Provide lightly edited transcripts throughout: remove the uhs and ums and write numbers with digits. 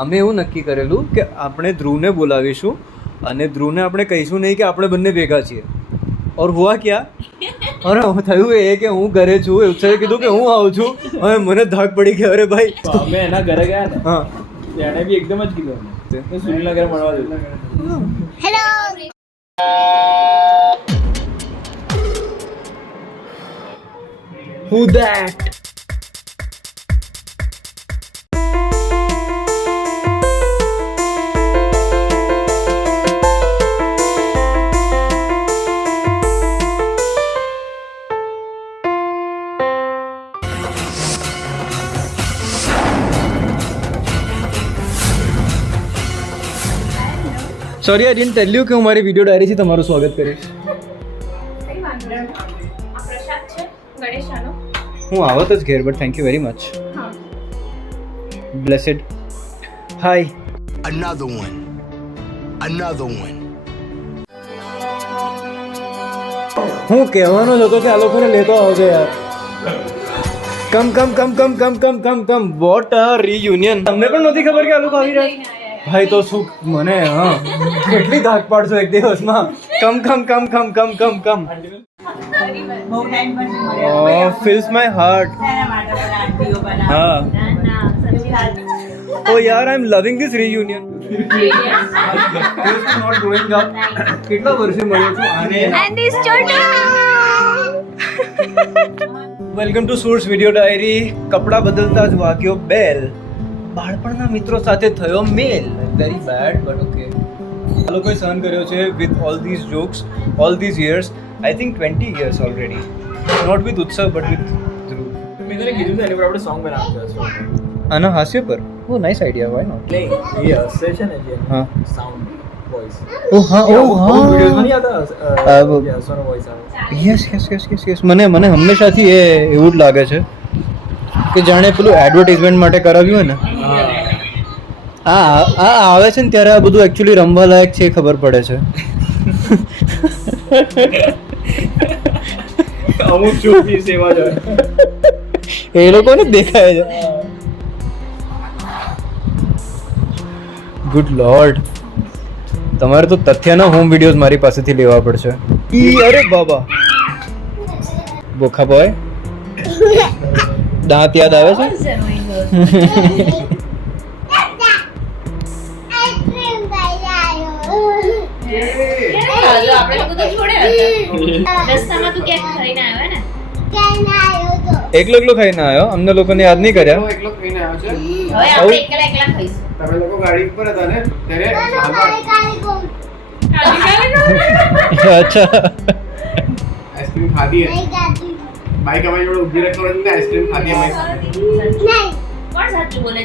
અમે એવું નક્કી કરેલું કે આપણે ધ્રુવને બોલાવીશું અને ધ્રુવને આપણે કહીશું નહીં કે આપણે બંને ભેગા છીએ. ઓર હુઆ ક્યાં અરે થયું એ કે હું ઘરે છું એવું કીધું કે હું આવું છું. હવે મને ધાક પડી ગઈ અરે ભાઈ અમે એના ઘરે ગયા ને હા એને બી એકદમ જ કીધું અમને સુનિલના ઘરે મળવા દીધું. Hello Who that? Sorry I didn't tell you કે હું મારી વિડિયો ડાયરીથી તમારું સ્વાગત કરીશ. હું આવત જ ઘેર but thank you very much. Blessed. Hi. Another one. હું કહેવાનો જ હતો કે આ લોકોને લેતો આવજો યાર. કમ વોટ અ રીયુનિયન. તમને પણ નહોતી ખબર કે આ લોકો આવી રહ્યા છે? ભાઈ તો શું મને હા કેટલી ધાક પાડશો એક દિવસમાં. Come feels my heart. હા ઓ યાર I am loving this reunion. Not growing up. કેટલા વર્ષે મળ્યો છું આને. and this chotu welcome to source video diary. કપડાં બદલતા જ વાગ્યો બેલ. બાળપણના મિત્રો સાથે થયો મેલ. Very bad but okay. આ લોકોએ સહન કર્યો છે with all these jokes all these years. I think 20 years already. Not with Utsav but with Dhruv. મેં તને કીધું તો એની પર આપણે સોંગ બનાવતા છો. આના હાસ્ય પર ઓ નાઇસ આઈડિયા વાય નોટ. એ હસે છે ને જે હા સાઉન્ડ વોઇસ ઓ હા વિડિયોઝમાં નહીં આવતા હસવાનો વોઇસ આવે. યસ મને હંમેશાથી એવું જ લાગે છે કે જાણે પેલું એડવર્ટાઇઝમેન્ટ માટે કરાવ્યું હોય ને આ આવે છે ને ત્યારે આ બધું એકચ્યુઅલી રમવા લાયક છે એ ખબર પડે છે. અમુક જોકી સેવા જ એ લોકોને દેખાય છે. ગુડ લોર્ડ તમારે તો તથ્યના હોમ વિડીયોઝ મારી પાસેથી લેવા પડશે. અરે બાબા બોખા બોય દાંત યાદ આવે છે. એકલો ખાઈને આવ્યો. અમને લોકોને યાદ નહીં કર્યા. એકલો ખાઈને આવ્યો છે. તમે લોકો ગાડી ઉપર હતા ને ત્યારે અચ્છા આઈસ્ક્રીમ ખાધી હે. બાઈક અમારી જોડે ઊભી રાખવાની ને આઈસ્ક્રીમ ખાધી અમારી સાથે. कौन सच बोले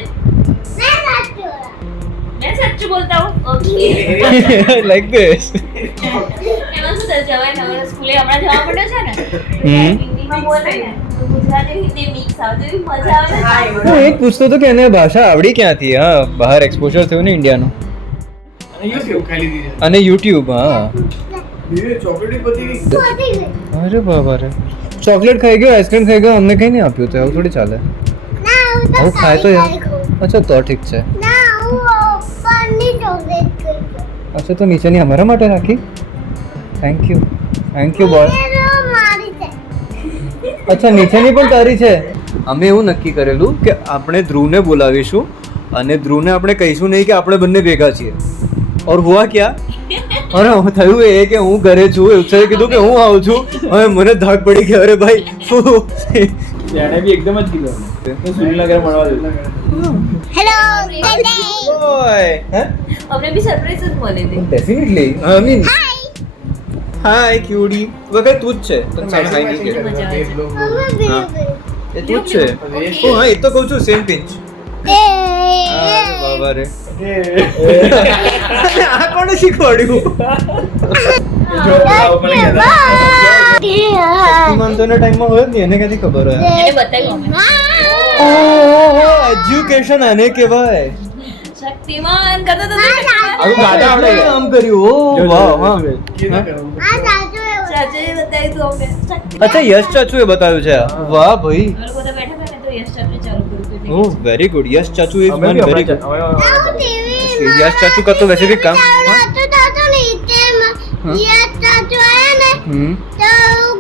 मैं सच बोलता हूँ ओके લાઈક ધીસ. એમાં શું થશે હવે નવરા સ્કૂલે હમણાં જવા પડે છે ને હિન્દીમાં બોલે ને તો ગુજરાતી હિન્દી મિક્સ આવે તો એવી મજા આવે ને. હું એ જ પૂછતો હતો કે એને ભાષા આવડી ક્યાંથી. હા બહાર એક્સપોઝર થયું ને ઇન્ડિયાનું અને યુટ્યુબ ખાઈ લીધી છે. અને યુટ્યુબ. હા ધીરે ચોકલેટી બધી અરે બાબા રે ચોકલેટ ખાઈ ગયો આઈસ્ક્રીમ ખાઈ ગયો અમને કંઈ નહીં આપ્યું તો આવું થોડી ચાલે. આવું ખાય તો યાર. અચ્છા તો ઠીક છે. અચ્છા તો નીચેની અમારા માટે રાખી. Thank you boy. અચ્છા નીચેની પણ તારી છે. અમે એવું નક્કી કરેલું કે આપણે ધ્રુવને બોલાવીશું અને ધ્રુવને આપણે કહીશું નહીં કે આપણે બંને ભેગા છીએ. ઓર હુઆ ક્યાં અરે થયું એ કે હું ઘરે છું એવું કીધું કે હું આવું છું. હવે મને ધાક પડી ગઈ અરે ભાઈ એને બી એકદમ જ કીધું અમને સુનિલના ઘરે મળવા દીધું. હેલો ઓય હે અમને બી સરપ્રાઈઝ જ મળે છે ડેફિનેટલી આઈ મીન હાય ક્યુડી વગર તું જ છે તને સામે હાઈ નહીં કે મજા આવે છે. એ તું જ છે. ઓ હા એ તો કહું છું સેમ પિંચ. અરે બાબા રે આ કોણે શીખવાડ્યું. શક્તિમાન તો એના ટાઈમમાં હોય જ નહીં એને ક્યાંથી ખબર હોય. એને બતાવ્યું અમે ઓહો એજ્યુકેશન આને કહેવાય. શક્તિમાન કરતો તો આવું ગાડા આપણે કામ કર્યું. ઓ વાહ હા ચાચે બતાવ્યું તું અમને શક્તિમાન. અચ્છા યશ ચાચુએ બતાવ્યું છે. વાહ ભાઈ અમે લોકો તો બેઠા હતા ને તો યશ ચાચે ચાલુ કર્યું હતું Oh, very good. Yes, Chachu is અમે one બી very હમણાં good. टीवी यश चाचू का तो वैसे भी काम हाँ? तो नीचे हाँ? ये चाचू आया ने हम्म तो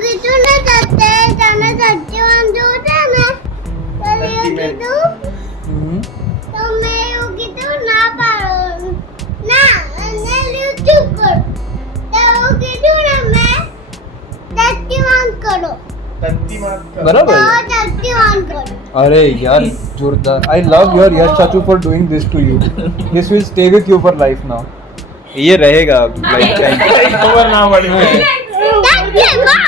किचन ने जाते जाने सच्ची वांजो थे ने तो ये किचन हम्म तो मैं ये किचन ना पारो ना ने यूट्यूब कर तो किचन ने मैं सच्ची वांज करो बराबर तो सच्ची वांज करो अरे यार जोरदार आई लव योर यश चाचू for doing this to you this will stay with you for life now ये रहेगा लाइफ टाइम ખબર ના પડી सच्ची वांज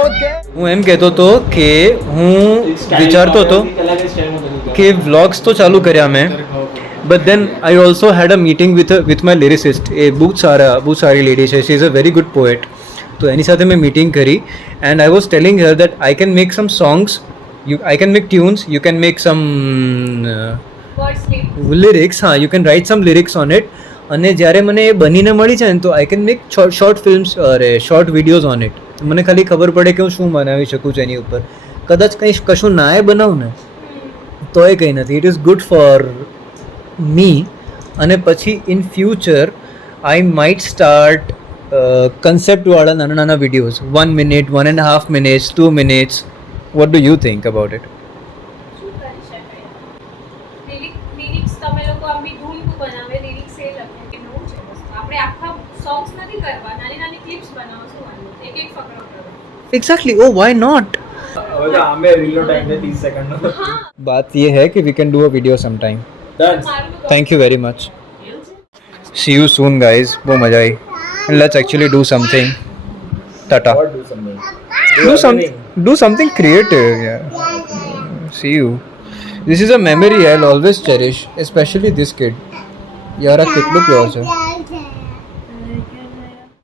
ઓકે હું એમ કહેતો હતો કે હું વિચારતો હતો કે વ્લોગ્સ તો ચાલુ કર્યા મેં but then I also had a meeting with my lyricist એ બહુ સારી લેડી છે she is a very good poet તો એની સાથે મેં મીટિંગ કરી and I was telling her that I can make some songs I can make tunes, you can make some lyrics, હા you can write some lyrics on it અને જ્યારે મને એ બનીને મળી જાય ને તો આઈ કેન મેક શોર્ટ ફિલ્મ્સ અરે શોર્ટ વિડીયોઝ ઓન ઇટ મને ખાલી ખબર પડે કે હું શું બનાવી શકું છું એની ઉપર કદાચ કંઈ કશું નાય બનાવું ને તો એ કંઈ નથી it is good for me અને પછી in future I might start કન્સેપ્ટવાળા નાના videos 1 minute 1.5 minutes 2 minutes What do you think about it? શું કરી શકાય લિરિક્સ તમે લોકો આમ બી ધૂન તું બનાવે લિરિક્સ એ લખે કે નવું છે વસ્તુ આપણે આખા સોંગ્સ નથી કરવા નાની નાની ક્લિપ્સ બનાવો શું વાંધો એક એક ફકરો કરો Exactly. Oh, why not? હવે તો આમે રીલો ટાઈમ છે 30 સેકન્ડનો હા बात ये है कि we can do a video sometime. Done મારું તો Thank you very much. See you soon, guys. वो मजा आई. And let's actually do something. Tata. What do something Do something creative. Yeah. See you. This is a memory I'll always cherish, especially this kid. Yaar, a kid look yours.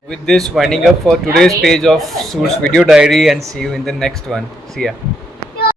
With this, winding up for today's page of Sur's video diary, and see you in the next one. See ya.